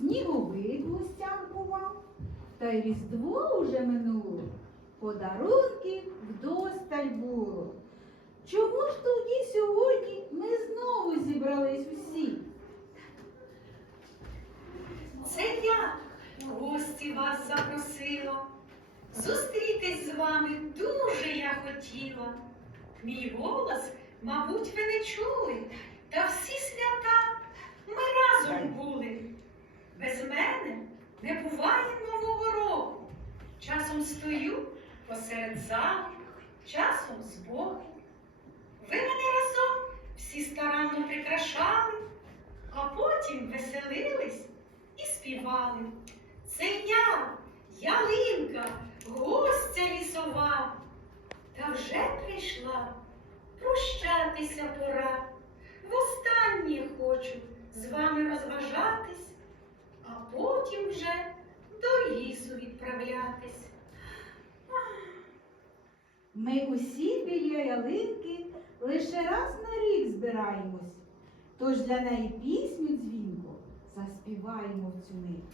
сніговик гостям бував, та й Різдво уже минуло, подарунків вдосталь було. Чому ж тоді сьогодні ми знову зібрались усі? Це я гості вас запросила. Зустрітись з вами дуже я хотіла. Мій голос, мабуть, ви не чули, та всі свята ми разом були. Без мене не буває нового року. Часом стою посеред залу, часом збоку. Ви мене разом всі старанно прикрашали, а потім веселились і співали. Це я, ялинка, гостя лісова. Та вже прийшла, прощатися пора. Востаннє хочу з вами розважатись, а потім вже до лісу відправлятись. Ми усі біля ялинки лише раз на рік збираємось, тож для неї пісню дзвінку заспіваємо в цю мить.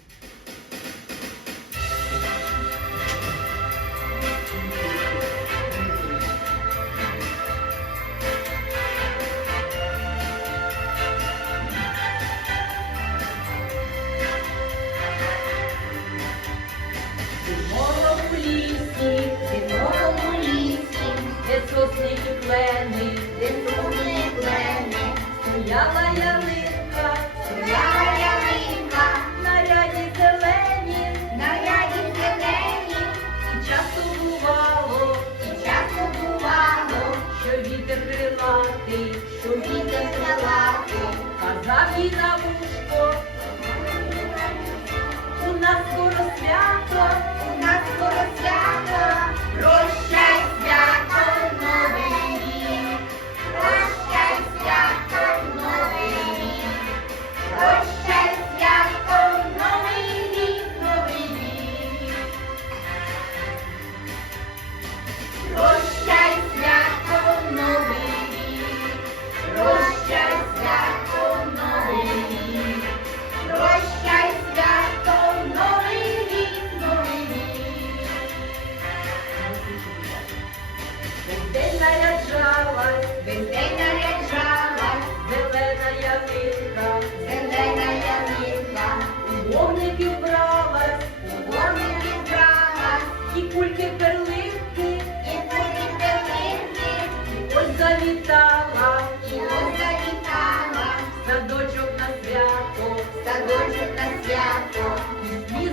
Казав їй на вушко, у нас скоро свято,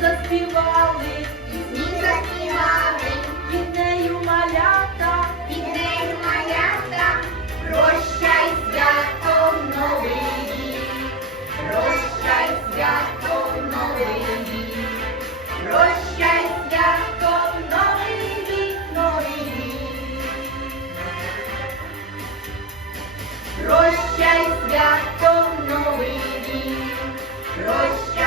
заспівали, пісні заспівали, під нею малята, під нею малята, прощай свято, новий рік, прощай свято, новий рік, прощай свято, новий рік, новий рік. Прощай свято, новий рік, прощай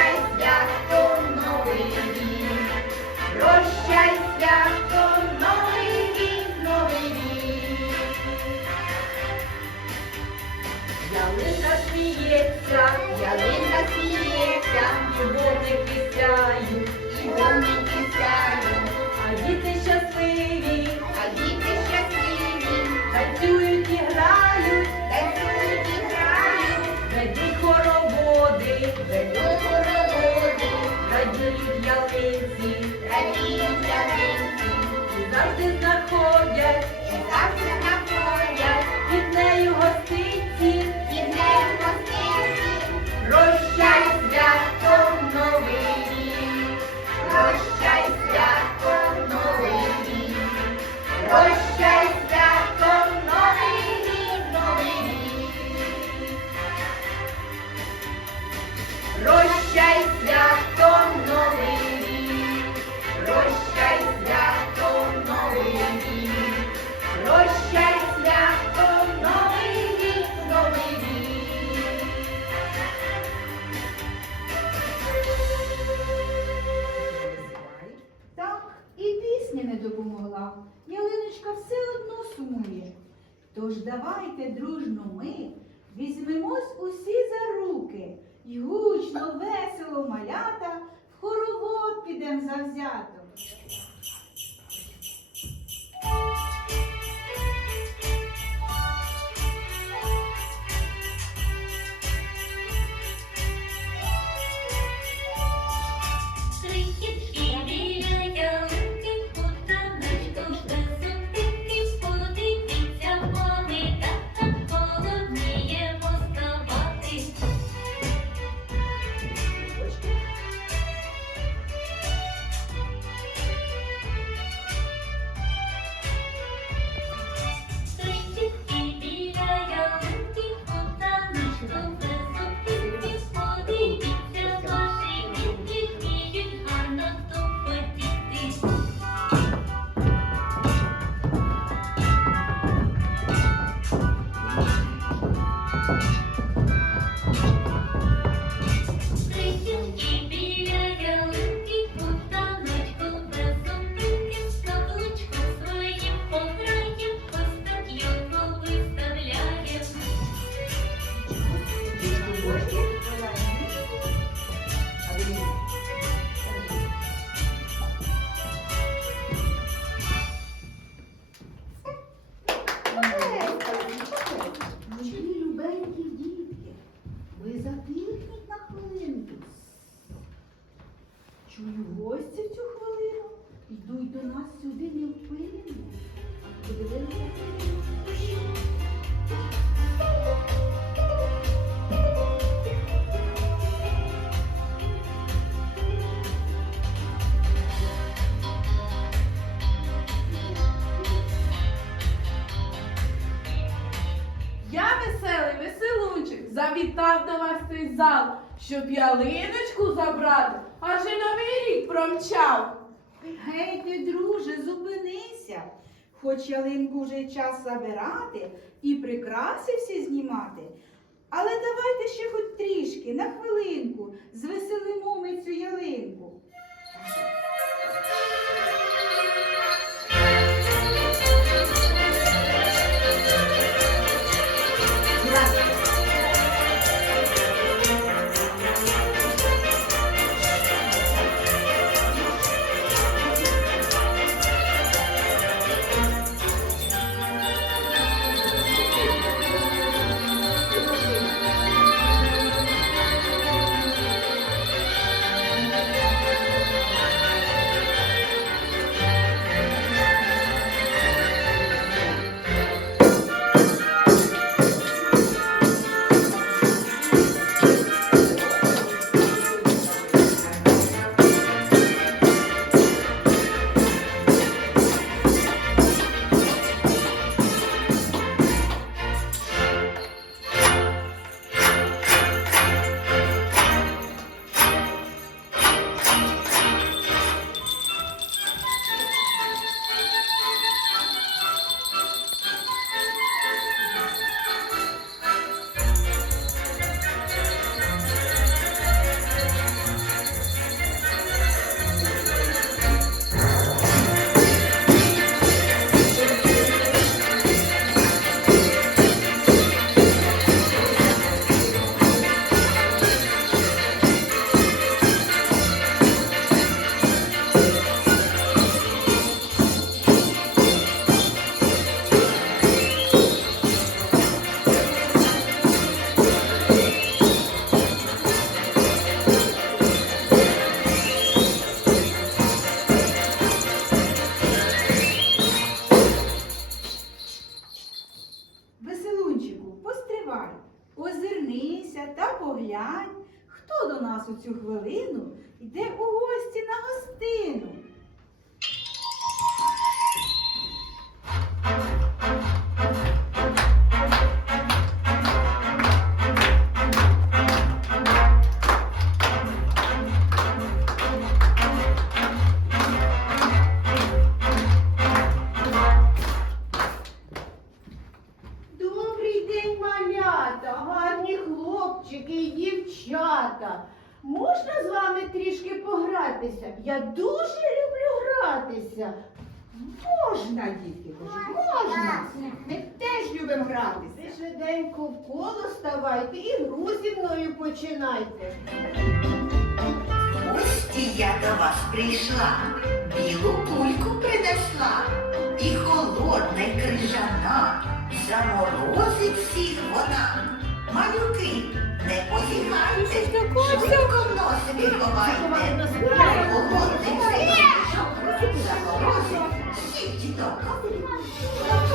в зал, щоб ялиночку забрати, аж і новий рік промчав. Гей ти, друже, зупинися. Хоч ялинку вже час забирати і прикраси всі знімати. Але давайте ще хоч трішки, на хвилинку, звеселимо ми цю ялинку. дуже люблю гратися. Можна, дітки, кажуть, можна. Ми теж любимо гратися. Швиденько в коло ставайте і гру зі мною починайте. Ось і я до вас прийшла, білу кульку принесла і холодна крижана. Заморозить всіх вона. Малюки. Thank you.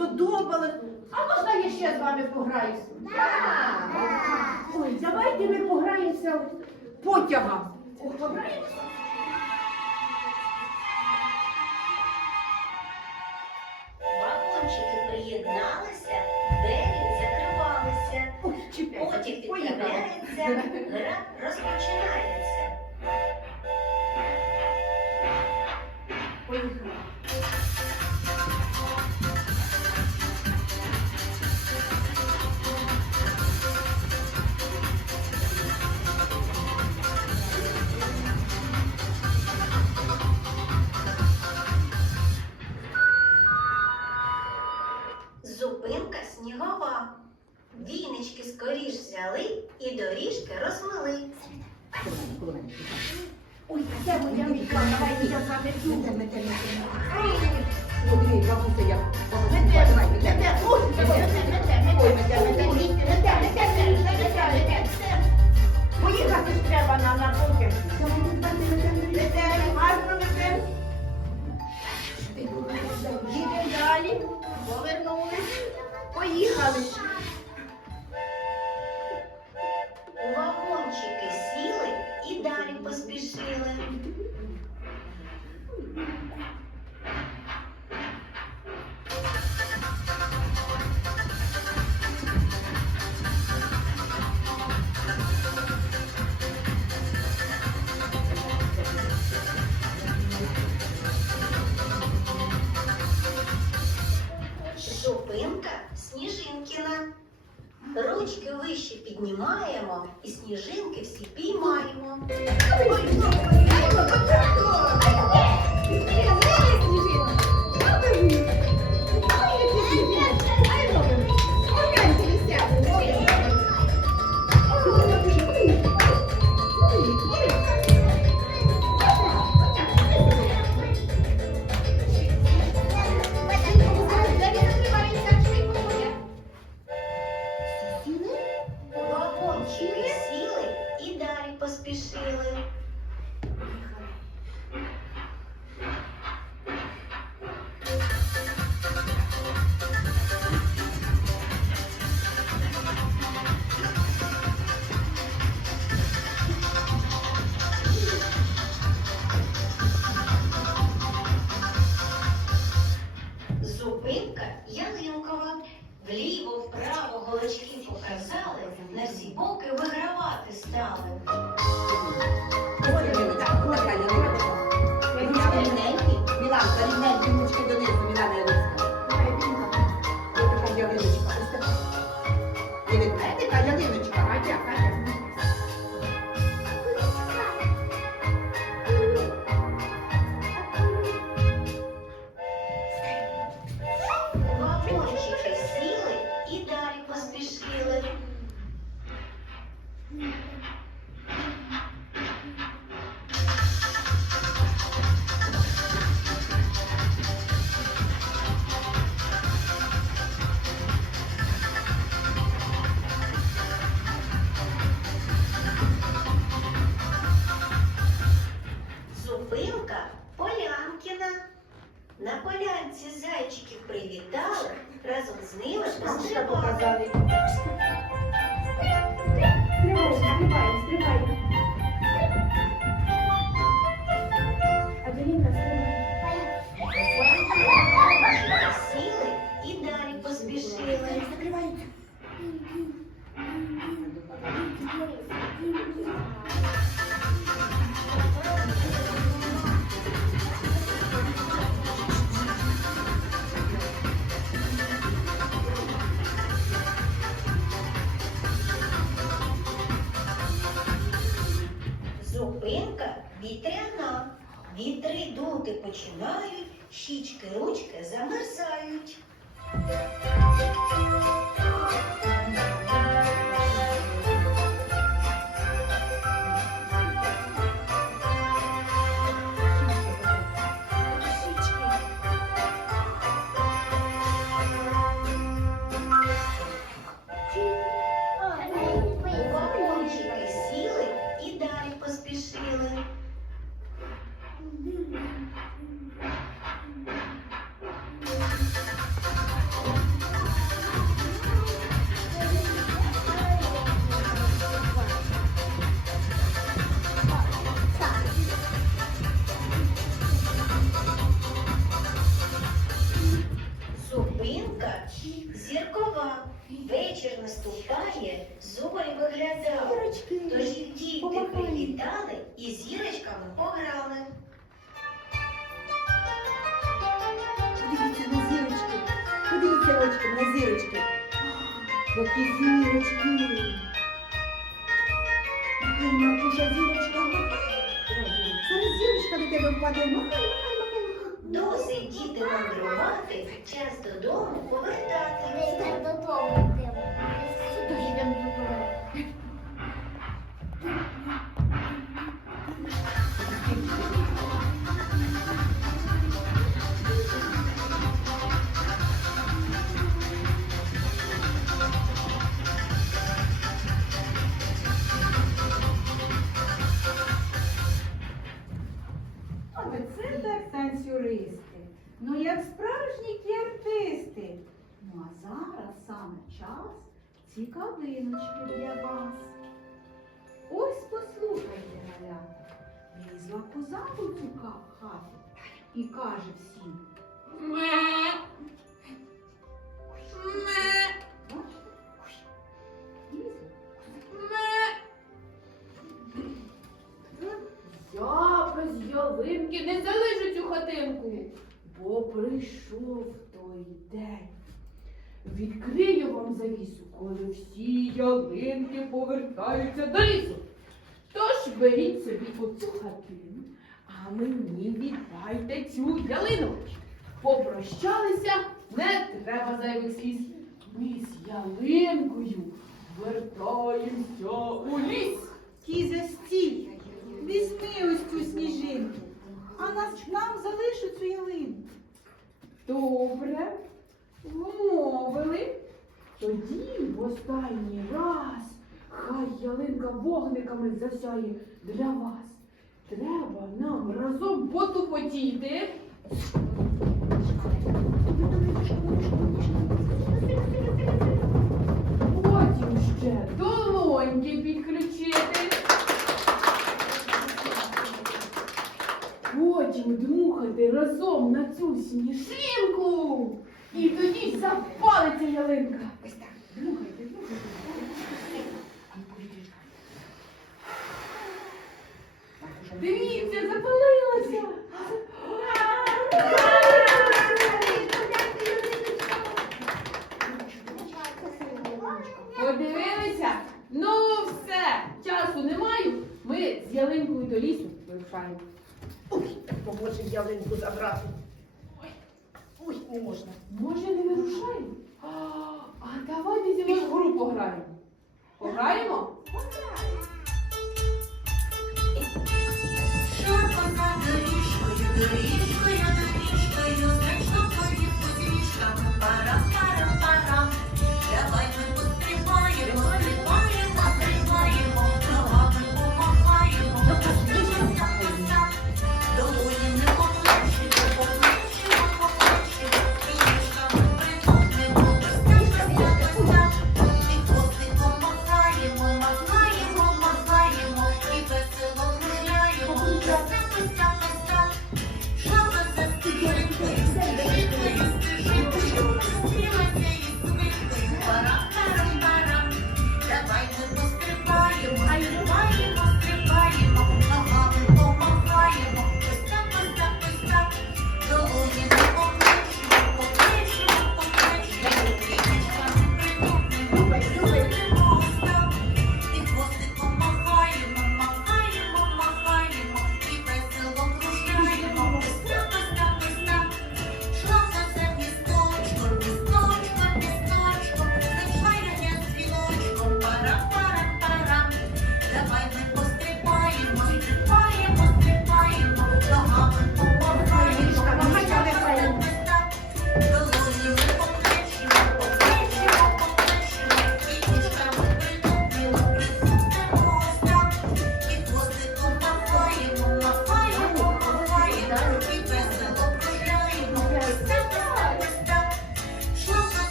сподобалось. А можна я ще з вами пограюся? Ой, давайте ми пограємося в. Пограємося? Вагончики приєдналися, двері закривалися, потяг підправляється, гра розпочинається. Поїхали. Поїхати треба на на покер. Летемо, гарно. Їдемо далі, повернулись, поїхали. Вагончики сіли і далі поспішили. Зупинка сніжинкіна. Ручки вище піднімаємо і сніжинки всі піймаємо. Ой, 네. Досить діти мандрувати, час додому повертати. Так. Ну як справжні ті артисти. Ну а зараз саме час цікавиночки для вас. Ось послухайте, малята. Лізла у цю хату і каже всім. Бачите? Лізла. Я без ялинки не залишу цю хатинку, бо прийшов той день. Відкрию вам завісу, коли всі ялинки повертаються до лісу. Тож беріть собі оцю хатину, а мені віддайте цю ялину. Попрощалися, не треба зайвих сліз. Ми з ялинкою вертаємося у ліс. Кізя, стій, візьми ось цю сніжинку, а нас, нам залишить цю ялинку. Добре, вмовили. Тоді в останній раз хай ялинка вогниками засяє для вас. Треба нам разом потупотіти. Потім ще долоньки підключити. Потім дмухати на цю сніжинку. І тоді запалиться ялинка. Ось так. Дивіться, запалилася. Подивилися? Ну все, часу не маю. Ми з ялинкою до лісу вирушаємо. Поможе ялинку забрати. Ой, ой, не можна. Може, не вирушаємо? А, давайте зі мною в гру пограємо. Пограємо?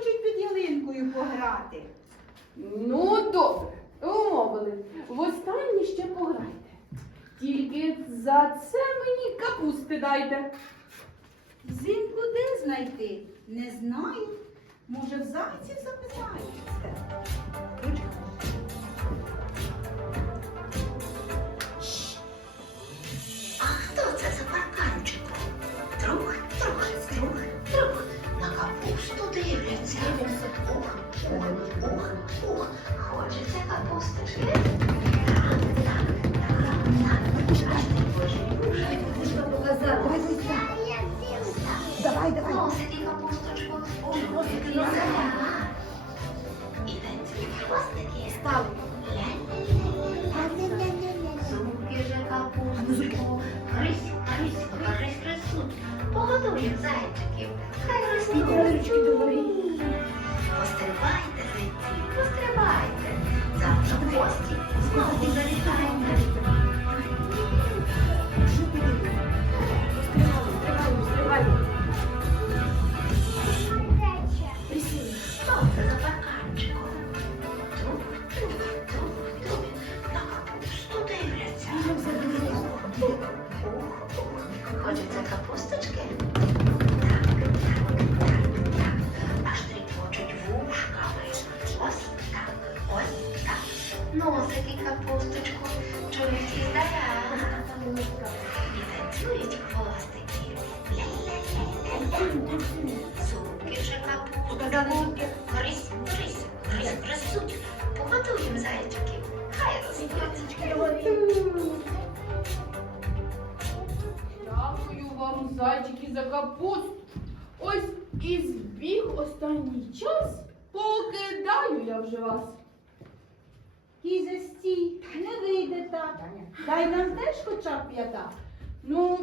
Хочуть під ялинкою пограти. Ну, добре, умовили. Востаннє ще пограйте. Тільки за це мені капусти дайте. Взимку де знайти? Не знаю. Може, в зайців запитаєте? Ух, ух. Хочеться капусточки. Давай, давай. Носики капусточку. Носики, носики. І танцюють хвостики. Став. Зубки же капусточку. Покажись красу. Погодуємо зайчиків. Хай ростуть. Капусточку. Грись, грись, грись, гризуть. Погодуємо зайчиків. Хай ростуть. Дякую вам, зайчики, за капусту. Ось і збіг останній час. Покидаю я вже вас. Кізя, стій, не вийде так. Дай нам теж хоча б п'ята. Ну,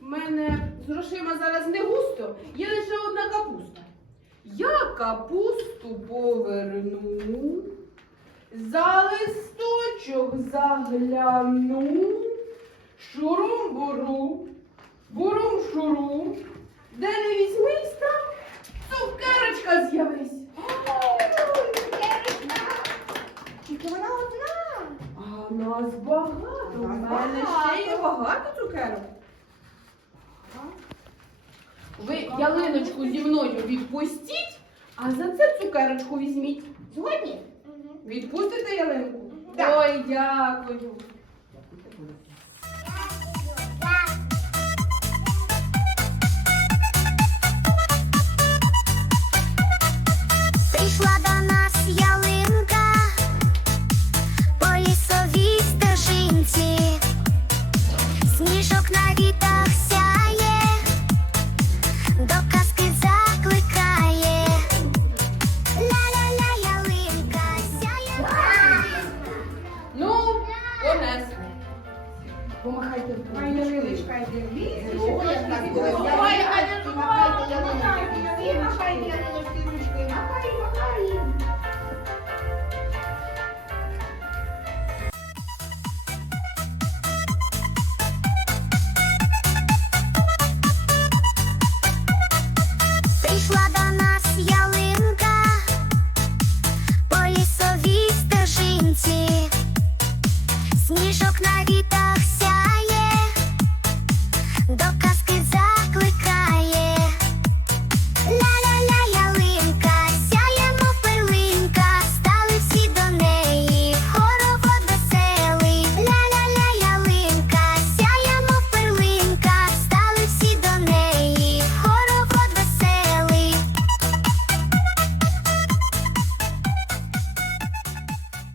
в мене з грошима зараз не густо, є лише одна капуста. Я капусту поверну, за листочок загляну, шурум-буру, бурум-шуру, де не візьмись там, цукерочка з'явись. Тільки вона одна. А нас багато. У мене ще є багато цукерок. Ви ялиночку зі мною відпустіть, а за це цукерочку візьміть. Згодні? Відпустите ялинку? Ой, дякую. Nobody will you.